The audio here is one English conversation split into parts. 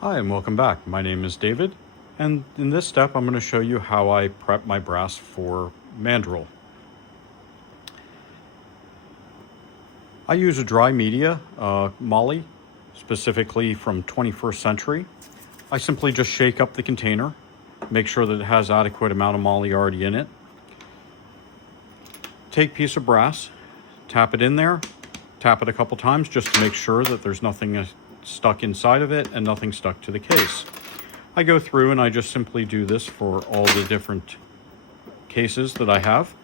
Hi and welcome back. My name is David, and in this step I'm going to show you how I prep my brass for mandrel. I use a dry media, Moly, specifically from 21st Century. I simply just shake up the container, make sure that it has adequate amount of Moly already in it. Take piece of brass, tap it in there, tap it a couple times just to make sure that there's nothing stuck inside of it and nothing stuck to the case. I go through and I just simply do this for all the different cases that I have.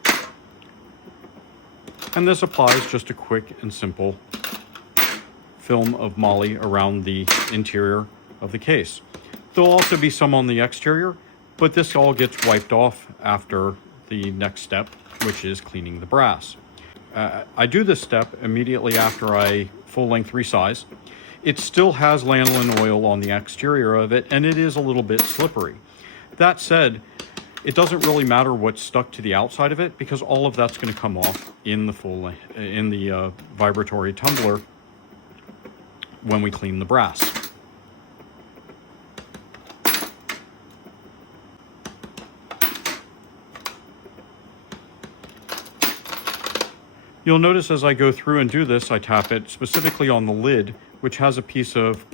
And this applies just a quick and simple film of Moly around the interior of the case. There'll also be some on the exterior, but this all gets wiped off after the next step, which is cleaning the brass. I do this step immediately after I full-length resize. It still has lanolin oil on the exterior of it, and it is a little bit slippery. That said, it doesn't really matter what's stuck to the outside of it because all of that's going to come off in the vibratory tumbler when we clean the brass. You'll notice as I go through and do this, I tap it specifically on the lid, which has a piece of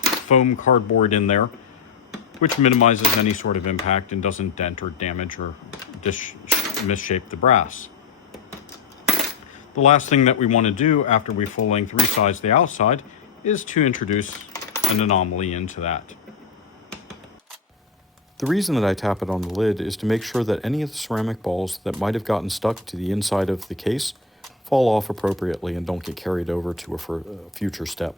foam cardboard in there, which minimizes any sort of impact and doesn't dent or damage or misshape the brass. The last thing that we want to do after we full-length resize the outside is to introduce an anomaly into that. The reason that I tap it on the lid is to make sure that any of the ceramic balls that might have gotten stuck to the inside of the case fall off appropriately and don't get carried over to a future step.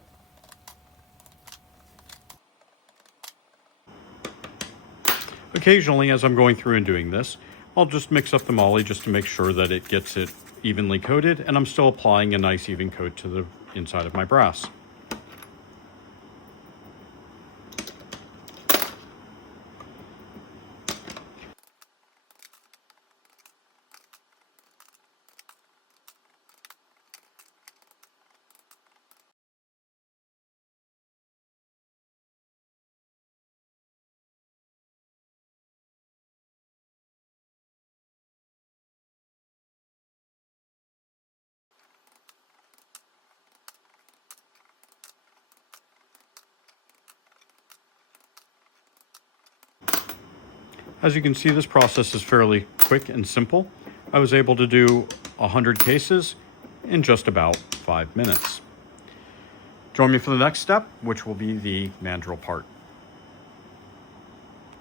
Occasionally, as I'm going through and doing this, I'll just mix up the Moly just to make sure that it gets it evenly coated and I'm still applying a nice even coat to the inside of my brass. As you can see, this process is fairly quick and simple. I was able to do 100 cases in just about 5 minutes. Join me for the next step, which will be the mandrel part.